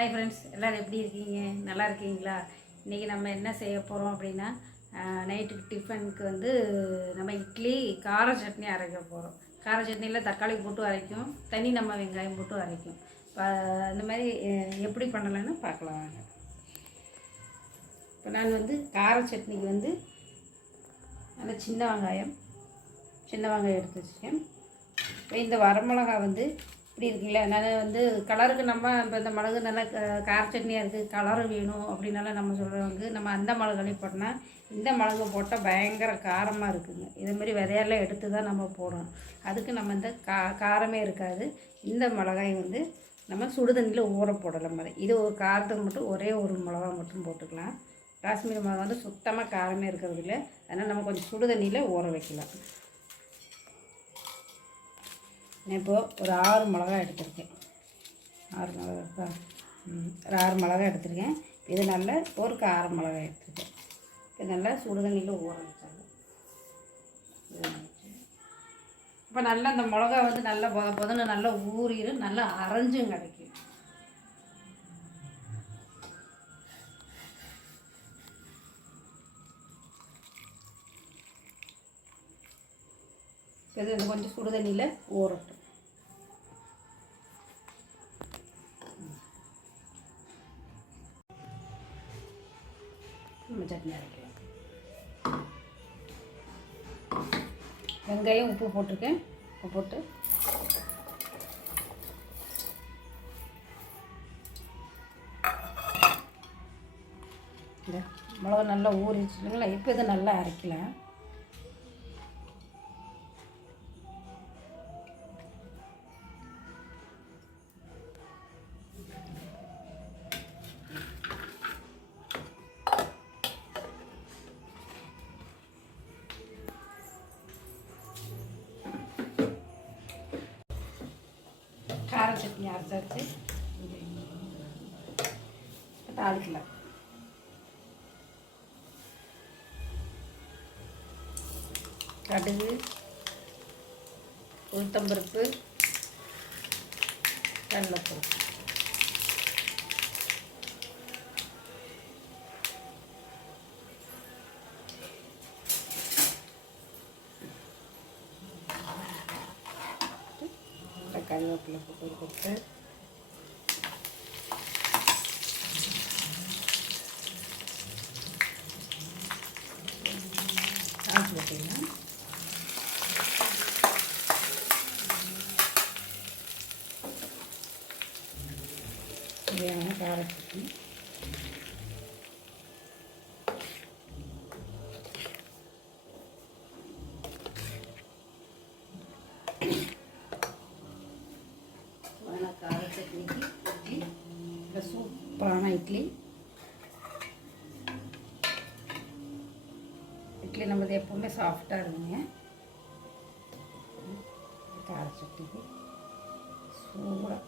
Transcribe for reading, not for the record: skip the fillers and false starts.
Hi friends, எல்லோரும் எப்படி இருக்கீங்க? நல்லா இருக்கீங்களா? இன்றைக்கி நம்ம என்ன செய்ய போகிறோம் அப்படின்னா, நைட்டுக்கு டிஃபனுக்கு வந்து நம்ம இட்லி கார சட்னி அரைக்க போகிறோம். கார சட்னியில் தக்காளி போட்டு அரைக்கும், தனி நம்ம வெங்காயம் போட்டு அரைக்கும். இந்த மாதிரி எப்படி பண்ணலான்னு பார்க்கலாம் வாங்க. இப்போ நான் வந்து கார சட்னிக்கு வந்து நல்ல சின்ன வெங்காயம் எடுத்து வச்சுருக்கேன். இப்போ இந்த வரமிளகா வந்து இப்படி இருக்குங்களா, நான் வந்து கலருக்கு நம்ம இப்போ இந்த மிளகு நல்லா கார சட்னியாக இருக்குது, கலரு வேணும் அப்படின்னால நம்ம சொல்கிறவங்க நம்ம அந்த மிளகுலையும் போட்டோம்னா, இந்த மிளகு போட்டால் பயங்கர காரமாக இருக்குதுங்க. இதேமாரி விதையெல்லாம் எடுத்து தான் நம்ம போடணும். அதுக்கு நம்ம இந்த காரமே இருக்காது. இந்த மிளகாய் வந்து நம்ம சுடுதண்ணியில் ஊற போடலாம். இது ஒரு காரத்துக்கு மட்டும் ஒரே ஒரு மிளகா மட்டும் போட்டுக்கலாம். காஷ்மீரி மிளகா வந்து சுத்தமாக காரமே இருக்கிறது இல்லை, அதனால் நம்ம கொஞ்சம் சுடுதண்ணியில் ஊற வைக்கலாம். இப்போது ஒரு 6 மிளகா எடுத்திருக்கேன். 6 மிளகா ஒரு 6 மிளகா எடுத்திருக்கேன். இது நல்ல ஒரு கார மிளகாய் எடுத்துருக்கேன். இது நல்லா சுடுதண்ணியில் ஊற வச்சாங்க. இப்போ நல்லா அந்த மிளகா வந்து நல்லா பொதன்னு நல்லா ஊறிடும், நல்லா அரைஞ்சும் கிடைக்கும். இது கொஞ்சம் சுடுதண்ணியில் ஊறட்டும். நம்ம சட்னி அரைக்கலாம். வெங்காயம் உப்பு போட்டிருக்கேன். உப்பு போட்டு இந்த மிளகா நல்லா ஊறிச்சுங்களா. இப்போ இதை நல்லா அரைக்கலாம். கார சட்னி அரைச்சாச்சு. தாளிக்கலாம். கடுகு, உளுத்தம்பருப்பு, கடலைப்பருப்பு, கருவேப்பிலை போட்டு காய்ச்சி போட்டிங்கன்னா சரியான கார சட்னி. கார சட்னிக்கு இட்லி, இந்த சூப்பரான இட்லி நம்மளது எப்பவுமே சாஃப்டாக இருக்குங்க. கார சட்னிக்கு சூப்பராக